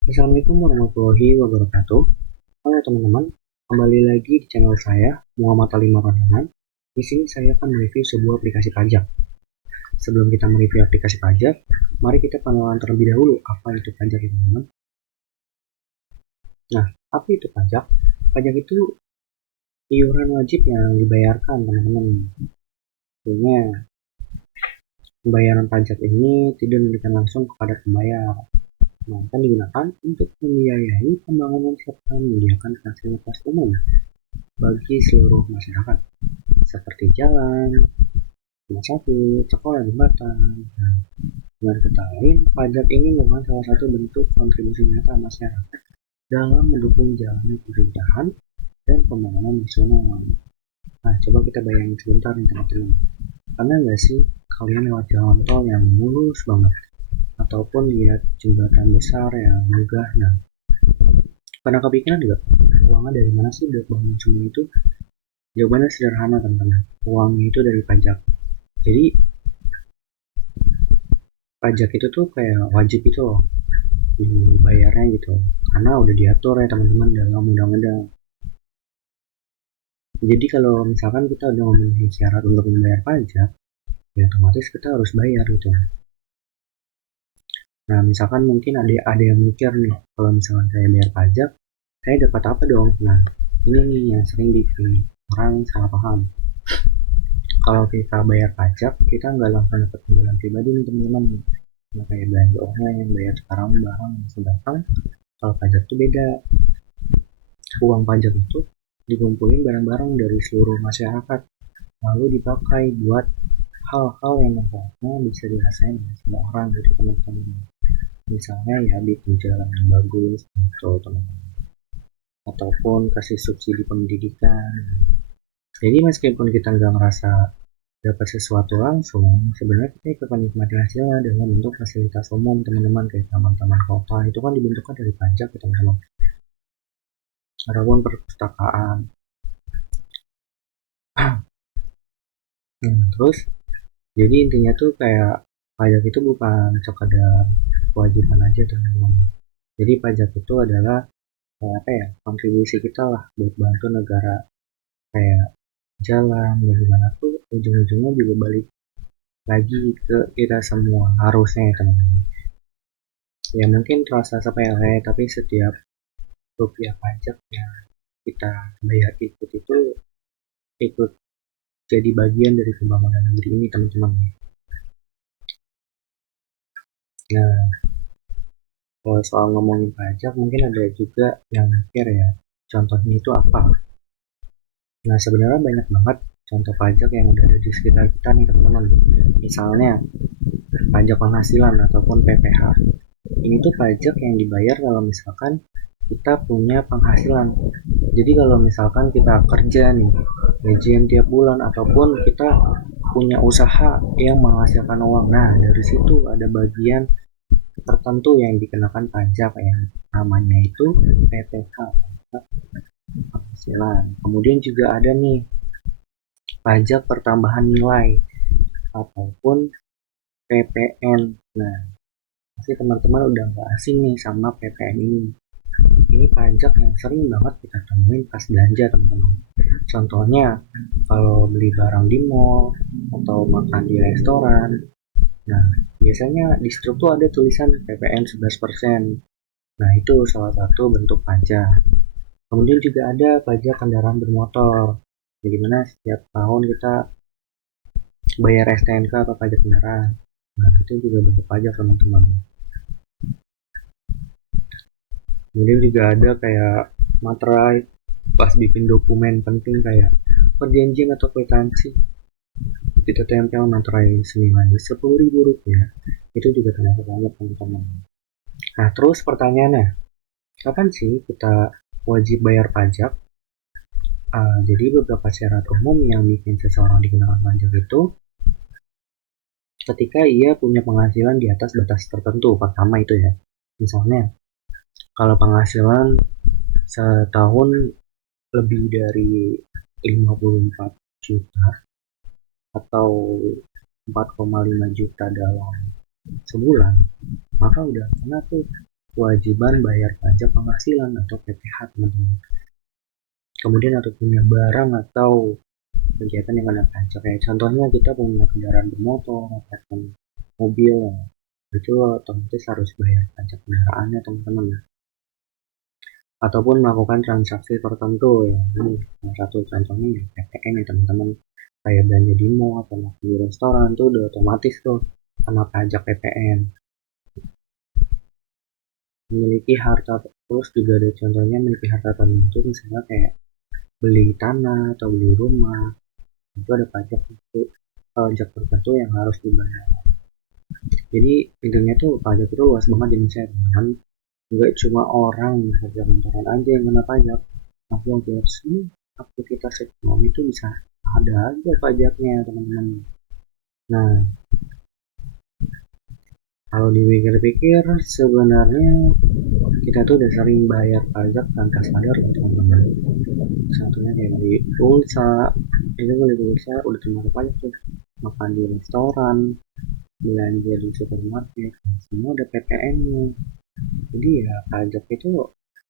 Assalamualaikum warahmatullahi wabarakatuh. Halo teman-teman, kembali lagi di channel saya Muhammad Ali Makanan. Di sini saya akan mereview sebuah aplikasi pajak. Sebelum kita mereview aplikasi pajak, mari kita kenalan terlebih dahulu apa itu pajak ya teman-teman. Nah, apa itu pajak? Pajak itu iuran wajib yang dibayarkan teman-teman. Tentunya pembayaran pajak ini tidak diberikan langsung kepada pembayar, melainkan digunakan untuk membiayai pembangunan serta menyediakan fasilitas umum bagi seluruh masyarakat, seperti jalan, rumah sakit, sekolah, jembatan. Nah, dengan kata lain, pajak ini merupakan salah satu bentuk kontribusi nyata masyarakat dalam mendukung jalannya pemerintahan dan pembangunan nasional. Nah, coba kita bayangin sebentar nih teman-teman. Pernah nggak sih kalian lewat jalan tol yang mulus banget? Ataupun lihat jembatan besar yang megah? Nah, pernah kepikiran nggak? Uangnya dari mana sih buat bangun semua itu? Jawabannya sederhana teman-teman. Uangnya itu dari pajak. Jadi pajak itu tuh kayak wajib itu loh dibayarnya gitu. Karena udah diatur ya teman-teman dalam undang-undang. Jadi kalau misalkan kita udah memenuhi syarat untuk membayar pajak, ya otomatis kita harus bayar gitu. Nah, misalkan mungkin ada yang mikir nih, kalau misalkan saya bayar pajak, saya dapat apa dong? Nah, ini nih yang sering bikin orang salah paham. Kalau kita bayar pajak, kita nggak langsung dapat imbalan pribadi nih teman-teman. Nah, kayak belanja online, bayar sekarang barang langsung datang. Kalau pajak itu beda. Uang pajak itu dikumpulin barang-barang dari seluruh masyarakat, lalu dipakai buat hal-hal yang manfaatnya bisa dirasain oleh semua orang gitu teman-teman. Misalnya ya bikin jalan yang bagus gitu teman-teman, ataupun kasih subsidi pendidikan. Jadi meskipun kita nggak ngerasa dapat sesuatu langsung, sebenarnya kita ikut menikmati hasilnya dalam bentuk fasilitas umum teman-teman, kayak taman-taman kota itu kan dibentukkan dari pajak ya teman-teman. Ataupun perpustakaan. Terus jadi intinya tuh kayak pajak itu bukan sekadar kewajiban aja teman-teman. Jadi pajak itu adalah kayak apa ya, kontribusi kita lah buat bantu negara, kayak jalan bagaimana tuh ujung-ujungnya juga balik lagi ke kita semua harusnya ya teman-teman. Ya mungkin terasa sepele tapi setiap rupiah pajak yang kita bayar itu ikut jadi bagian dari pembangunan negeri ini teman-teman. Nah, kalau soal ngomongin pajak mungkin ada juga yang mikir ya, contohnya itu apa? Nah sebenarnya banyak banget contoh pajak yang udah ada di sekitar kita nih teman-teman. Misalnya pajak penghasilan ataupun PPH. Ini tuh pajak yang dibayar kalau misalkan kita punya penghasilan. Jadi kalau misalkan kita kerja nih, gajian tiap bulan ataupun kita punya usaha yang menghasilkan uang. Nah, dari situ ada bagian tertentu yang dikenakan pajak yang namanya itu PPH, penghasilan. Kemudian juga ada nih pajak pertambahan nilai ataupun PPN. Nah, pasti teman-teman udah nggak asing nih sama PPN ini. Ini pajak yang sering banget kita temuin pas belanja teman-teman. Contohnya kalau beli barang di mall atau makan di restoran. Nah, biasanya di struk tuh ada tulisan PPN 11%. Nah, itu salah satu bentuk pajak. Kemudian juga ada pajak kendaraan bermotor. Jadi mana setiap tahun kita bayar STNK atau pajak kendaraan. Nah, itu juga bentuk pajak teman-teman. Kemudian juga ada kayak materai pas bikin dokumen penting kayak perjanjian atau kwitansi, kita tempel materai senilai 10.000 rupiah, itu juga termasuk banyak teman-teman. Nah terus pertanyaannya, kapan sih kita wajib bayar pajak? Jadi beberapa syarat umum yang bikin seseorang dikenakan pajak itu ketika ia punya penghasilan di atas batas tertentu. Pertama itu ya, misalnya kalau penghasilan setahun lebih dari 54 juta atau 4,5 juta dalam sebulan, maka udah kena tuh kewajiban bayar pajak penghasilan atau PPh, teman-teman. Kemudian atau punya barang atau kegiatan yang kena pajak, kayak contohnya kita punya kendaraan bermotor atau mobil, itu otomatis harus bayar pajak kendaraannya, teman-teman. Ataupun melakukan transaksi tertentu, ya ini salah satu contohnya ya PPN ya, teman-teman. Kayak belanja di mall atau di restoran tuh udah otomatis tuh kena pajak PPN. Memiliki harta, terus juga ada contohnya memiliki harta tertentu, misalnya kayak beli tanah atau beli rumah, itu ada pajak tertentu yang harus dibayar. Jadi intinya tuh pajak itu luas banget jenisnya, teman. Nggak cuma orang kerja kantoran aja yang kena pajak, tapi yang semua aktivitas ekonomi itu bisa ada aja pajaknya, teman-teman. Nah, kalau dipikir-pikir sebenarnya kita tuh udah sering bayar pajak tanpa sadar loh, teman-teman. Satunya kayak beli pulsa, itu beli pulsa udah termasuk pajak tuh. Makan di restoran, belanja di supermarket, semua ada PPN-nya. Jadi ya pajak itu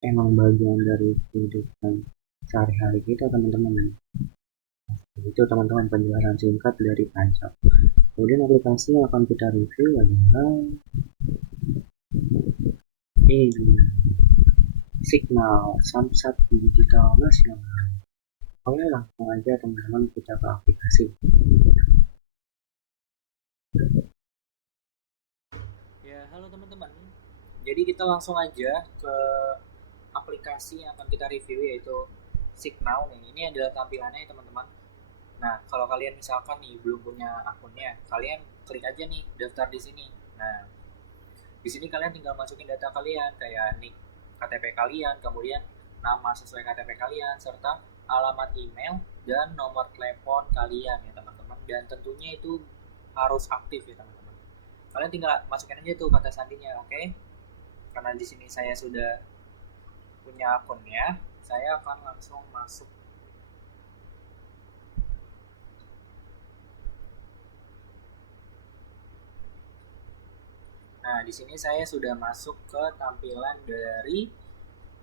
emang bagian dari kehidupan sehari-hari kita, teman-teman. Itu teman-teman penjelasan singkat dari pajak. Kemudian aplikasi yang akan kita review adalah ini, Signal Samsat Digital Nasional. Oke, langsung aja teman-teman kita ke aplikasi. Ya, halo teman-teman. Jadi kita langsung aja ke aplikasi yang akan kita review, yaitu Signal nih. Ini adalah tampilannya ya teman-teman. Nah, kalau kalian misalkan nih belum punya akunnya, kalian klik aja nih daftar di sini. Nah, di sini kalian tinggal masukin data kalian kayak nick KTP kalian, kemudian nama sesuai KTP kalian, serta alamat email dan nomor telepon kalian ya teman-teman. Dan tentunya itu harus aktif ya teman-teman. Kalian tinggal masukin aja tuh kata sandinya, oke? Karena di sini saya sudah punya akunnya, saya akan langsung masuk. Nah, di sini saya sudah masuk ke tampilan dari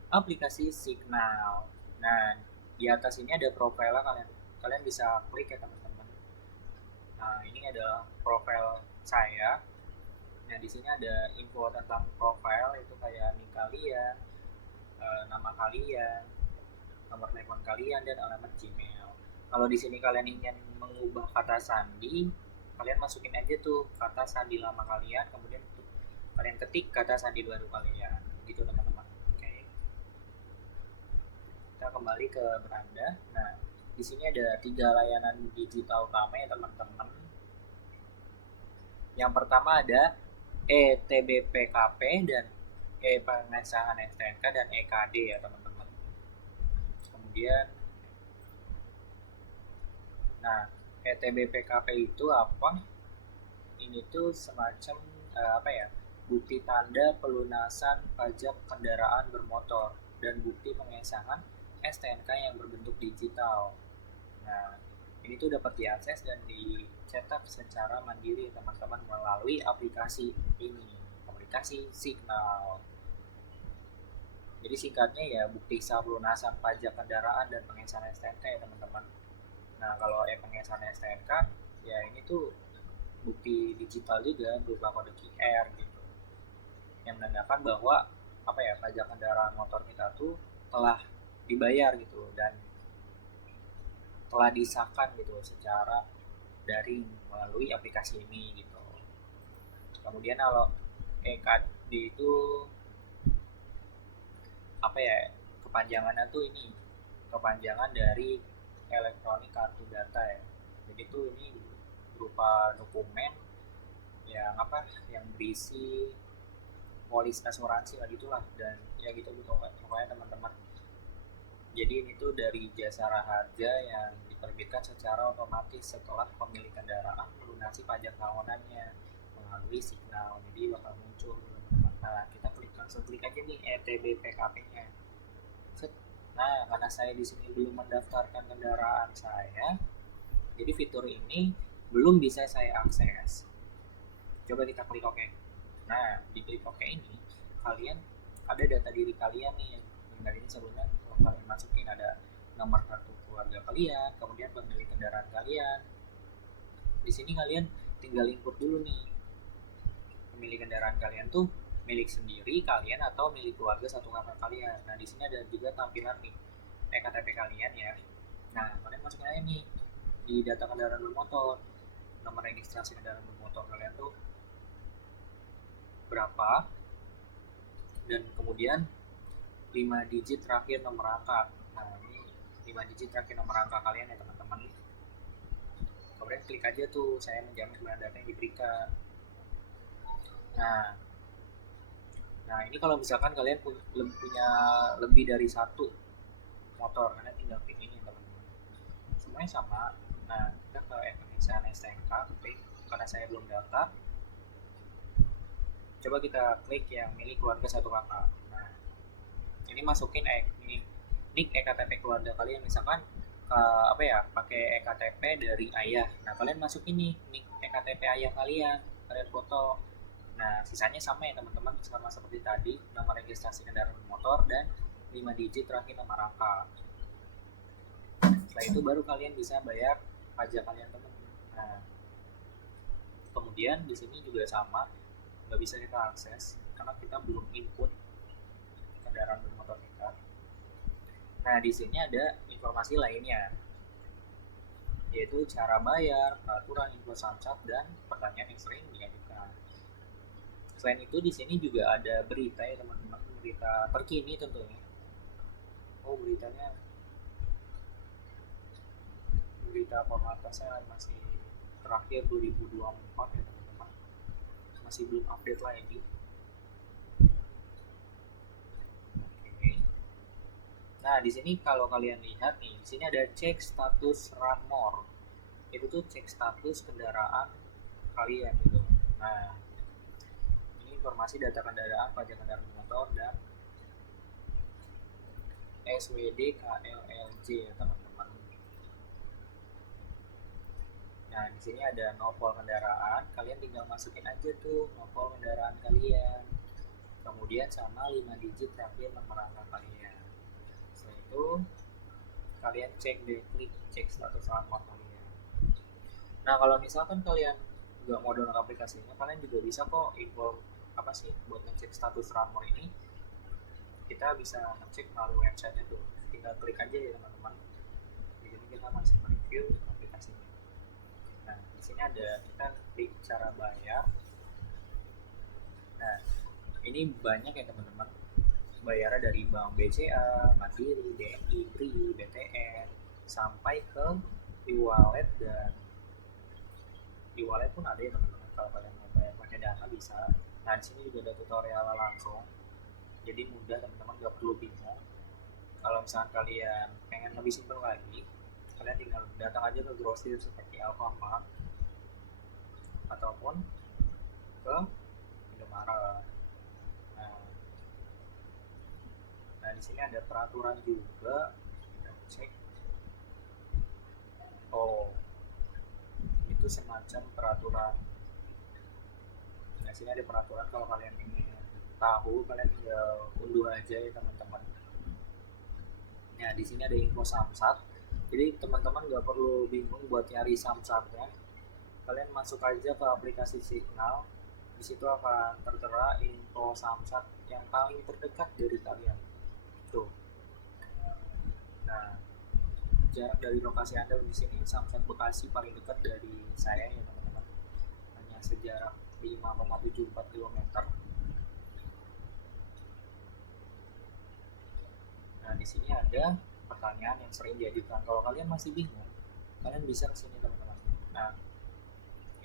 aplikasi Signal. Nah, di atas ini ada profilnya, kalian kalian bisa klik ya teman-teman. Nah, ini adalah profil saya. Nah, di sini ada info tentang profil, itu kayak nick kalian, nama kalian, nomor telepon kalian, dan alamat Gmail. Kalau di sini kalian ingin mengubah kata sandi, kalian masukin aja tuh kata sandi lama kalian, kemudian kalian ketik kata sandi baru kalian, gitu teman-teman. Oke, kita kembali ke beranda. Nah, di sini ada 3 layanan digital utama ya teman-teman. Yang pertama ada ETBPKP dan pengesahan STNK dan EKD ya teman-teman. Kemudian, nah, ETBPKP itu apa? Ini tuh semacam apa ya? Bukti tanda pelunasan pajak kendaraan bermotor dan bukti pengesahan STNK yang berbentuk digital. Nah, ini tuh dapat diakses dan dicetak secara mandiri teman-teman melalui aplikasi ini, aplikasi Signal. Jadi singkatnya ya bukti sah pelunasan pajak kendaraan dan pengesahan STNK ya teman-teman. Nah, kalau pengesahan STNK ya ini tuh bukti digital juga berupa kode QR gitu, yang menandakan bahwa apa ya, pajak kendaraan motor kita tuh telah dibayar gitu dan telah disahkan gitu secara daring melalui aplikasi ini gitu. Kemudian kalau EKD itu apa ya, kepanjangannya tuh ini kepanjangan dari elektronik kartu data ya. Jadi tuh ini berupa dokumen yang apa, yang berisi polis asuransi lah gitulah, dan ya gitu gitu pokoknya teman-teman. Jadi ini tuh dari jasara harja yang diterbitkan secara otomatis setelah pemilik kendaraan melunasi pajak tahunannya melalui Signal. Jadi bakal muncul teman-teman. Nah, kita langsung klik aja nih ETBPKP-nya. Nah, karena saya di sini belum mendaftarkan kendaraan saya, jadi fitur ini belum bisa saya akses. Coba kita klik OK. Nah, di klik OK ini, kalian ada data diri kalian nih yang tadinya sebelumnya kalian masukin, ada nomor kartu keluarga kalian, kemudian pemilik kendaraan kalian. Di sini kalian tinggal input dulu nih, pemilik kendaraan kalian tuh milik sendiri kalian atau milik keluarga satu kakak kalian. Nah di sini ada juga tampilan nih ektp kalian ya. Nah kalian masukin aja nih di data kendaraan bermotor, nomor registrasi kendaraan bermotor kalian tuh berapa, dan kemudian 5 digit terakhir nomor angka. Nah ini 5 digit terakhir nomor angka kalian ya teman-teman. Kemudian klik aja tuh saya menjamin kebenaran data yang diberikan. Nah, ini kalau misalkan kalian punya lebih dari satu motor, kalian tinggal klik ini teman-teman. Semuanya sama. Nah, kita ke pemeriksaan STNK, klik karena saya belum daftar. Coba kita klik yang milik keluarga satu kakak. Nah, ini masukin nik ektp keluarga kalian, misalkan pakai ektp dari ayah. Nah kalian masukin nih nik ektp ayah kalian foto. Nah sisanya sama ya teman-teman, sama seperti tadi, nomor registrasi kendaraan motor dan 5 digit terakhir nomor angka. Setelah itu baru kalian bisa bayar pajak kalian teman-teman. Nah kemudian di sini juga sama, nggak bisa kita akses karena kita belum input kendaraan bermotor kita. Nah di sini ada informasi lainnya, yaitu cara bayar, peraturan, info samsat, dan pertanyaan yang sering diajukan. Selain itu di sini juga ada berita ya teman-teman, berita terkini tentunya. Oh beritanya, berita formatasnya masih terakhir 2024 ya teman-teman, masih belum update lagi. Oke. Nah di sini kalau kalian lihat nih, di sini ada cek status run more. Itu tuh cek status kendaraan kalian gitu. Nah ini informasi data kendaraan, pajak kendaraan motor, dan SWD KLLJ ya teman-teman. Nah di sini ada nopol kendaraan, kalian tinggal masukin aja tuh nopol kendaraan kalian, kemudian sama 5 digit terakhir nomor angka kalian. Setelah itu kalian cek deh, klik cek status rapor kalian. Nah kalau misalkan kalian nggak mau download aplikasinya, kalian juga bisa kok info buat ngecek status rapor ini. Kita bisa ngecek melalui website tuh, tinggal klik aja ya teman-teman. Di sini kita masih mereview aplikasinya. Nah di sini ada, kita klik cara bayar. Nah ini banyak ya teman-teman, bayarnya dari bank BCA, Mandiri, BNI, BRI, BTN, sampai ke e-wallet, dan e-wallet pun ada ya teman-teman. Kalau kalian mau bayar pakai dana bisa. Nah di sini juga ada tutorial langsung, jadi mudah teman-teman, nggak perlu bingung. Kalau misalkan kalian pengen lebih simpel lagi, kalian tinggal datang aja ke grosir seperti Alfamart ataupun ke Indomaret. Nah di sini ada peraturan juga, kita cek. Oh itu semacam peraturan. Nah sini ada peraturan, kalau kalian ingin tahu kalian tinggal unduh aja ya teman-teman. Nah di sini ada info samsat, jadi teman-teman nggak perlu bingung buat nyari samsatnya. Kalian masuk aja ke aplikasi Signal, di situ akan tertera info samsat yang paling terdekat dari kalian tuh. Nah jarak dari lokasi Anda di sini Samsat Bekasi paling dekat dari saya ya teman-teman, hanya sejarak 5,74 km. Nah di sini ada pertanyaan yang sering diajukan. Kalau kalian masih bingung, kalian bisa ke sini teman-teman. Nah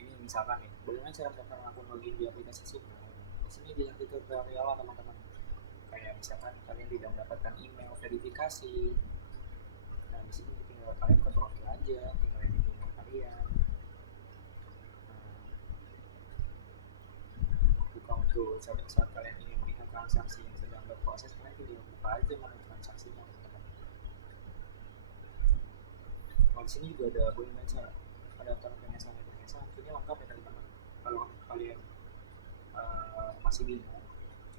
ini misalkan nih, bagaimana cara mendaftar akun login di aplikasi Signal? Di sini dilatih tutorial teman-teman. Kayak misalkan kalian tidak mendapatkan email verifikasi, nah di sini tinggal kalian ke profil aja, tinggal edit email kalian. Buka untuk saat kalian ingin melihat transaksi yang sedang berproses, kalian tinggal buka aja menu transaksinya teman-teman. Kalau di sini juga ada bagaimana cara mendaftar pengesahan, ini lengkap ya teman-teman. Kalau kalian masih bingung,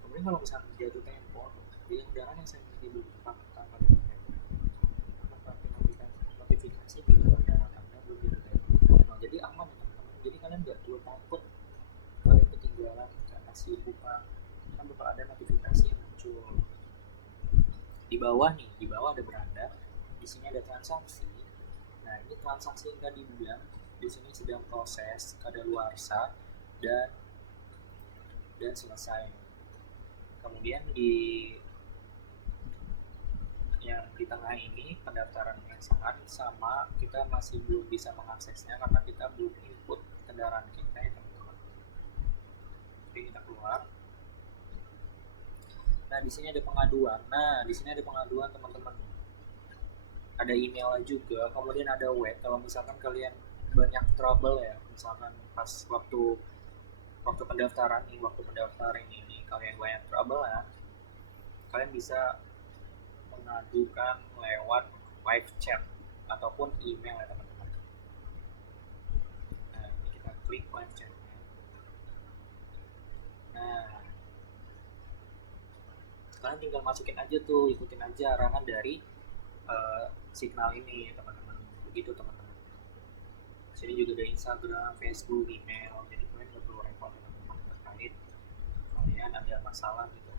Kemudian kalau misalnya jatuh tempo, di kendaraan yang saya miliki belum tepat tanpa jatuh tempo, notifikasi di kendaraan Anda belum jatuh tempo. Nah, jadi aman ya teman-teman. Jadi kalian nggak perlu takut kalian ketinggalan karena sibuk kan bakal ada notifikasi yang muncul di bawah nih. Di bawah ada beranda, di sini ada transaksi. Nah, ini transaksi yang tadi bilang di sini sedang proses kadaluarsa dan selesai. Kemudian di yang di tengah ini pendaftaran yang sangat sama, kita masih belum bisa mengaksesnya karena kita belum input kendaraan kita ya teman-teman. Oke, kita keluar. Nah, di sini ada pengaduan. Teman-teman. Ada email juga, kemudian ada web. Kalau misalkan kalian banyak trouble ya, misalkan pas waktu pendaftaran ini kalian banyak trouble ya, kalian bisa mengadukan lewat live chat ataupun email ya teman-teman. Nah, ini kita klik live chat. Nah, kalian tinggal masukin aja tuh, ikutin aja arahan dari signal ini teman-teman. Begitu teman-teman. Sini juga ada Instagram, Facebook, email. Jadi kalian nggak perlu repot ya teman-teman terkait kalian ada masalah gitu.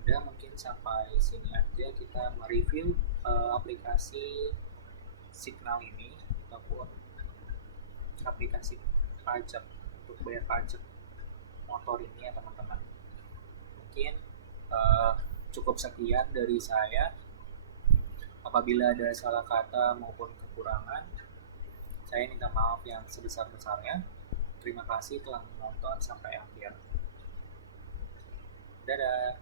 Udah, mungkin sampai sini aja kita mereview aplikasi Signal ini ataupun aplikasi pajak untuk bayar pajak motor ini ya teman-teman. Mungkin cukup sekian dari saya. Apabila ada salah kata maupun kekurangan, saya minta maaf yang sebesar-besarnya. Terima kasih telah menonton sampai akhir. Dadah.